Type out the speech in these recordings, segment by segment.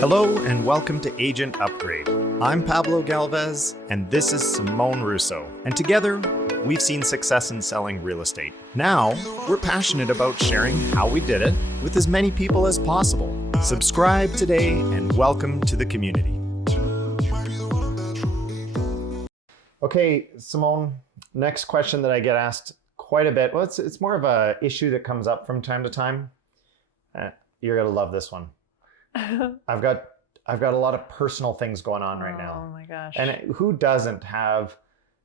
Hello and welcome to Agent Upgrade. I'm Pablo Galvez and this is Simone Russo. And together, we've seen success in selling real estate. Now, we're passionate about sharing how we did it with as many people as possible. Subscribe today and welcome to the community. Okay, Simone, next question that I get asked quite a bit. Well, it's more of a issue that comes up from time to time. You're gonna love this one. I've got a lot of personal things going on right now. Oh my gosh. And who doesn't have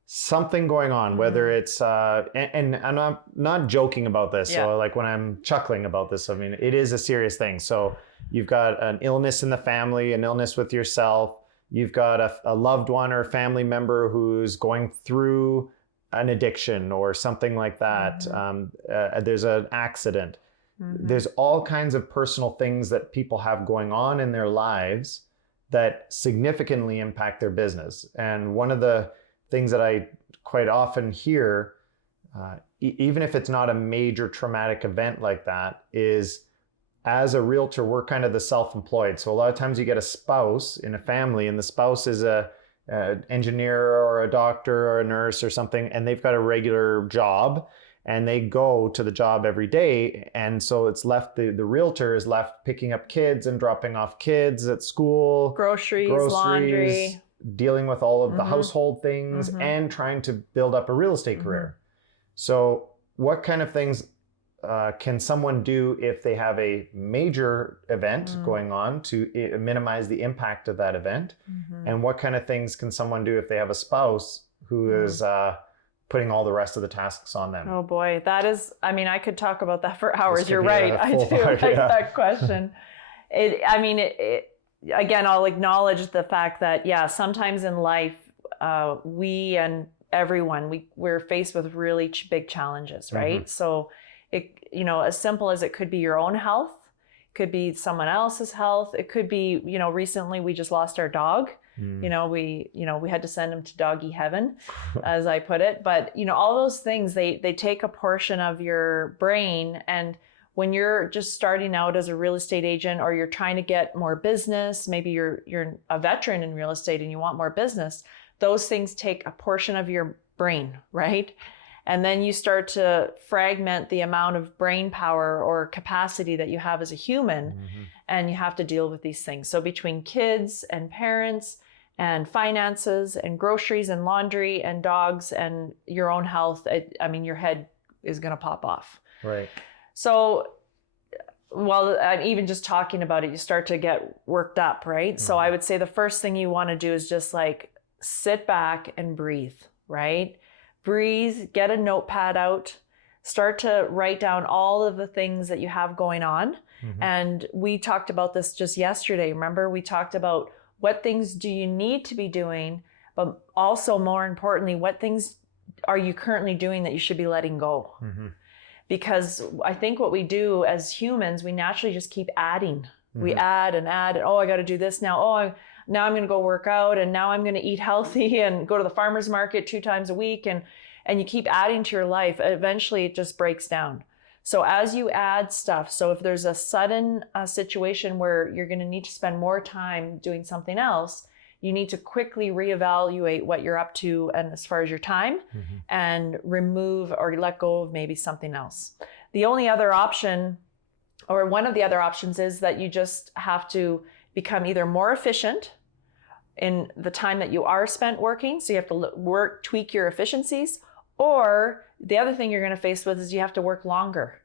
something going on, whether it's, and I'm not joking about this. Yeah. So like when I'm chuckling about this, I mean, it is a serious thing. So you've got an illness in the family, an illness with yourself. You've got a loved one or a family member who's going through an addiction or something like that. There's an accident. There's all kinds of personal things that people have going on in their lives that significantly impact their business. And one of the things that I quite often hear, even if it's not a major traumatic event like that, is as a realtor, we're kind of the self-employed. So a lot of times you get a spouse in a family and the spouse is an engineer or a doctor or a nurse or something, and they've got a regular job. And they go to the job every day. And so it's left, the realtor is left picking up kids and dropping off kids at school. Groceries, laundry. Dealing with all of the household things and trying to build up a real estate career. So what kind of things can someone do if they have a major event going on to minimize the impact of that event? And what kind of things can someone do if they have a spouse who is putting all the rest of the tasks on them? Oh boy, that is, I mean, I could talk about that for hours. You're right. I do part, like that question. Again, I'll acknowledge the fact that, sometimes in life, we and everyone, we're faced with really big challenges, right? So as simple as it could be your own health, could be someone else's health. It could be, recently we just lost our dog. We had to send him to doggy heaven, as I put it. But, all those things, they take a portion of your brain. And when you're just starting out as a real estate agent, or you're trying to get more business, maybe you're a veteran in real estate and you want more business, those things take a portion of your brain, right? And then you start to fragment the amount of brain power or capacity that you have as a human, and you have to deal with these things. So between kids and parents and finances and groceries and laundry and dogs and your own health, your head is going to pop off. Right. So while I'm even just talking about it, you start to get worked up, right? So I would say the first thing you want to do is just sit back and breathe, right? Breathe, get a notepad out, start to write down all of the things that you have going on. And we talked about this just yesterday. Remember, we talked about what things do you need to be doing, but also more importantly, what things are you currently doing that you should be letting go? Because I think what we do as humans, we naturally just keep adding. We add and add. Oh, I got to do this now. Oh, now I'm going to go work out, and now I'm going to eat healthy and go to the farmer's market 2 times a week. And you keep adding to your life. Eventually it just breaks down. So as you add stuff, so if there's a sudden situation where you're going to need to spend more time doing something else, you need to quickly reevaluate what you're up to and as far as your time, and remove or let go of maybe something else. The only other option, or one of the other options, is that you just have to become either more efficient in the time that you are spent working. So you have to tweak your efficiencies. Or the other thing you're going to face with is you have to work longer.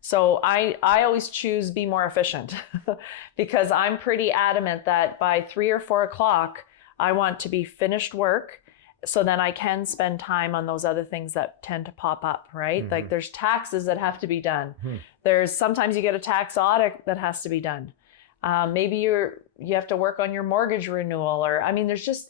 So I always choose be more efficient because I'm pretty adamant that by 3 or 4 o'clock, I want to be finished work, so then I can spend time on those other things that tend to pop up, right? Like there's taxes that have to be done. There's sometimes you get a tax audit that has to be done. Maybe you have to work on your mortgage renewal, or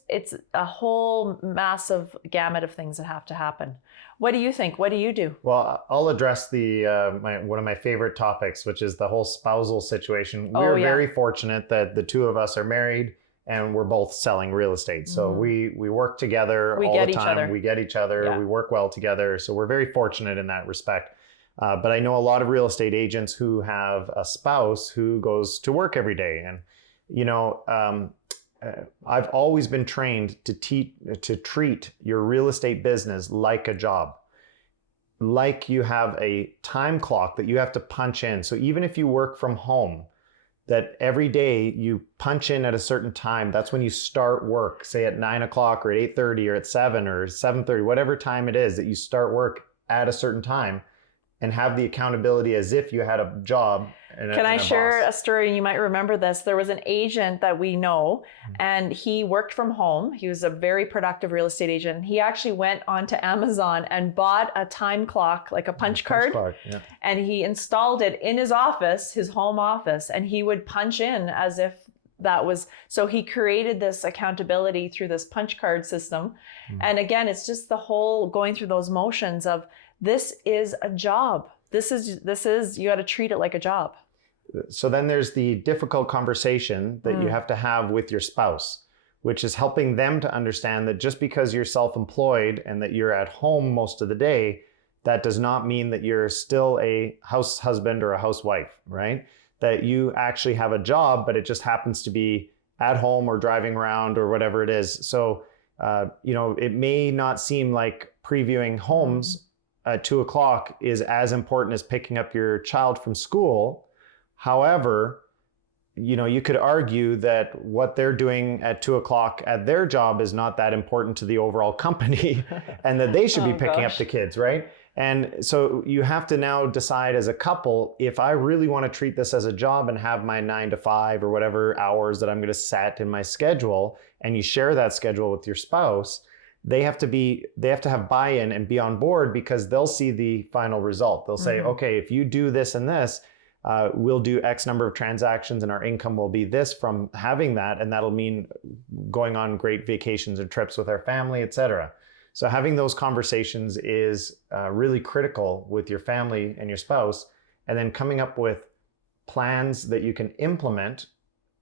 it's a whole massive gamut of things that have to happen. What do you think? What do you do? Well, I'll address one of my favorite topics, which is the whole spousal situation. We're very fortunate that the two of us are married and we're both selling real estate. So we work together all the time. We get each other. Yeah. We work well together. So we're very fortunate in that respect. But I know a lot of real estate agents who have a spouse who goes to work every day. And I've always been trained to treat your real estate business like a job, like you have a time clock that you have to punch in. So even if you work from home, that every day you punch in at a certain time, that's when you start work, say at 9 o'clock or at 8:30 or at 7 or 7:30, whatever time it is that you start work at a certain time, and have the accountability as if you had a job. Can I share a story? You might remember this. There was an agent that we know, and he worked from home. He was a very productive real estate agent. He actually went onto Amazon and bought a time clock, like a punch card, yeah. and he installed it in his office, his home office, and he would punch in as if that was, so he created this accountability through this punch card system. And again, it's just the whole going through those motions of, this is a job. This is, you got to treat it like a job. So then there's the difficult conversation that you have to have with your spouse, which is helping them to understand that just because you're self-employed and that you're at home most of the day, that does not mean that you're still a house husband or a housewife, right? That you actually have a job, but it just happens to be at home or driving around or whatever it is. So, it may not seem like previewing homes at 2 o'clock is as important as picking up your child from school. However, you could argue that what they're doing at 2 o'clock at their job is not that important to the overall company and that they should be picking up the kids, right? And so you have to now decide as a couple, if I really want to treat this as a job and have my 9 to 5 or whatever hours that I'm going to set in my schedule, and you share that schedule with your spouse, they have to have buy-in and be on board, because they'll see the final result. They'll say, okay, if you do this and this, we'll do X number of transactions and our income will be this from having that. And that'll mean going on great vacations and trips with our family, etc. So having those conversations is really critical with your family and your spouse, and then coming up with plans that you can implement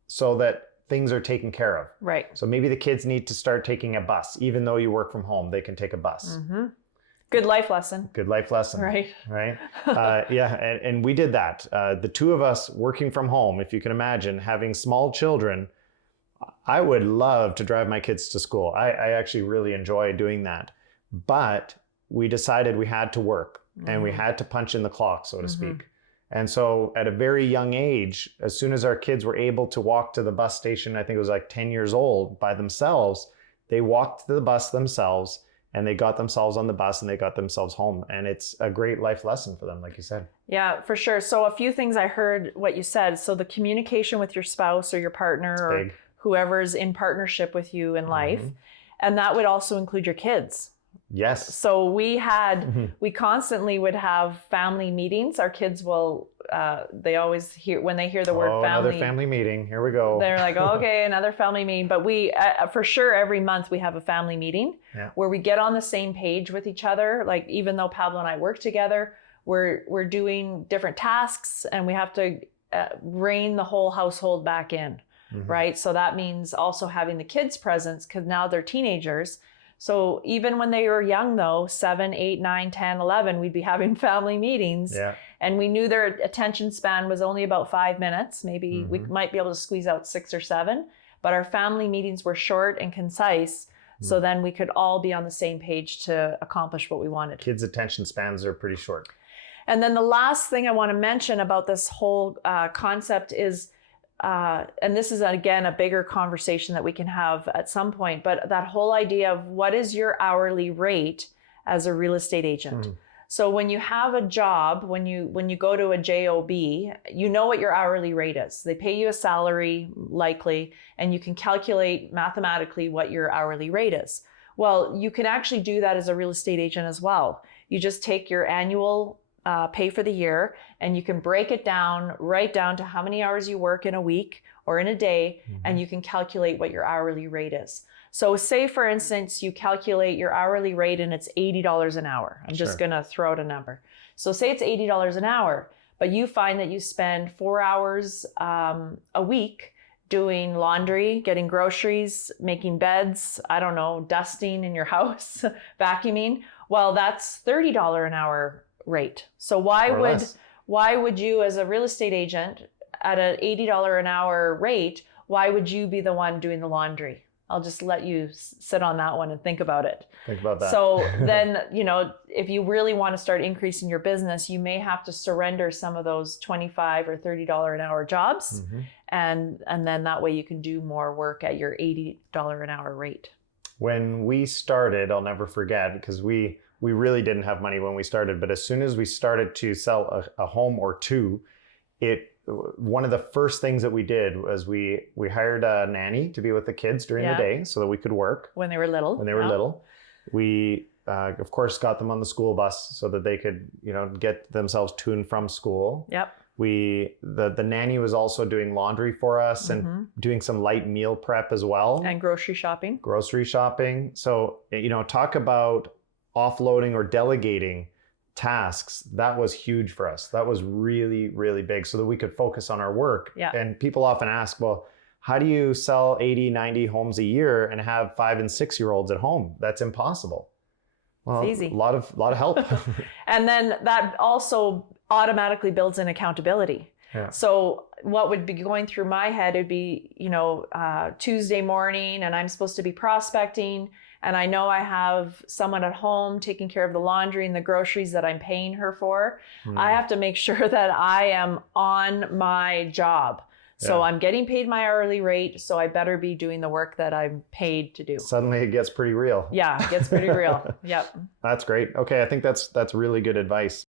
so that things are taken care of. Right. So maybe the kids need to start taking a bus. Even though you work from home, they can take a bus. Good life lesson. Good life lesson. Right. Right. And we did that. The two of us working from home, if you can imagine, having small children, I would love to drive my kids to school. I actually really enjoy doing that. But we decided we had to work and we had to punch in the clock, so to speak. And so at a very young age, as soon as our kids were able to walk to the bus station, I think it was like 10 years old by themselves, they walked to the bus themselves and they got themselves on the bus and they got themselves home. And it's a great life lesson for them, like you said. Yeah, for sure. So a few things I heard what you said. So the communication with your spouse or your partner or whoever's in partnership with you in life. And that would also include your kids. Yes. So we constantly would have family meetings. Our kids will, they always hear, when they hear the word family. Another family meeting. Here we go. They're like, okay, another family meeting. But we, for sure, every month we have a family meeting where we get on the same page with each other. Like, even though Pablo and I work together, we're doing different tasks and we have to rein the whole household back in, right? So that means also having the kids' presence, because now they're teenagers. So even when they were young, though, 7, 8, 9, 10, 11, we'd be having family meetings. And we knew their attention span was only about 5 minutes. Maybe we might be able to squeeze out 6 or 7. But our family meetings were short and concise. So then we could all be on the same page to accomplish what we wanted. Kids' attention spans are pretty short. And then the last thing I want to mention about this whole concept is, and this is, again, a bigger conversation that we can have at some point, but that whole idea of what is your hourly rate as a real estate agent? So when you have a job, when you go to a job, you know what your hourly rate is. They pay you a salary, likely, and you can calculate mathematically what your hourly rate is. Well, you can actually do that as a real estate agent as well. You just take your annual pay for the year, and you can break it down right down to how many hours you work in a week or in a day, and you can calculate what your hourly rate is. So say, for instance, you calculate your hourly rate and it's $80 an hour. I'm just going to throw out a number. So say it's $80 an hour, but you find that you spend 4 hours a week doing laundry, getting groceries, making beds, I don't know, dusting in your house, vacuuming. Well, that's $30 an hour rate. So why would you, as a real estate agent at an $80 an hour rate, why would you be the one doing the laundry? I'll just let you sit on that one and think about it. Think about that. So then, if you really want to start increasing your business, you may have to surrender some of those $25 or $30 an hour jobs. And then that way you can do more work at your $80 an hour rate. When we started, I'll never forget, because we really didn't have money when we started, but as soon as we started to sell a home or two, one of the first things that we did was we hired a nanny to be with the kids during the day so that we could work. When they were little. We, of course, got them on the school bus so that they could, get themselves to and from school. Yep. The nanny was also doing laundry for us and doing some light meal prep as well. And grocery shopping. So, talk about offloading or delegating tasks. That was huge for us. That was really, really big so that we could focus on our work. Yeah. And people often ask, well, how do you sell 80, 90 homes a year and have 5 and 6 year olds at home? That's impossible. Well, it's easy. A lot of help. And then that also automatically builds in accountability. Yeah. So what would be going through my head would be, Tuesday morning and I'm supposed to be prospecting and I know I have someone at home taking care of the laundry and the groceries that I'm paying her for. I have to make sure that I am on my job. So I'm getting paid my hourly rate, so I better be doing the work that I'm paid to do. Suddenly it gets pretty real. Yeah, it gets pretty real. Yep. That's great. Okay, I think that's really good advice.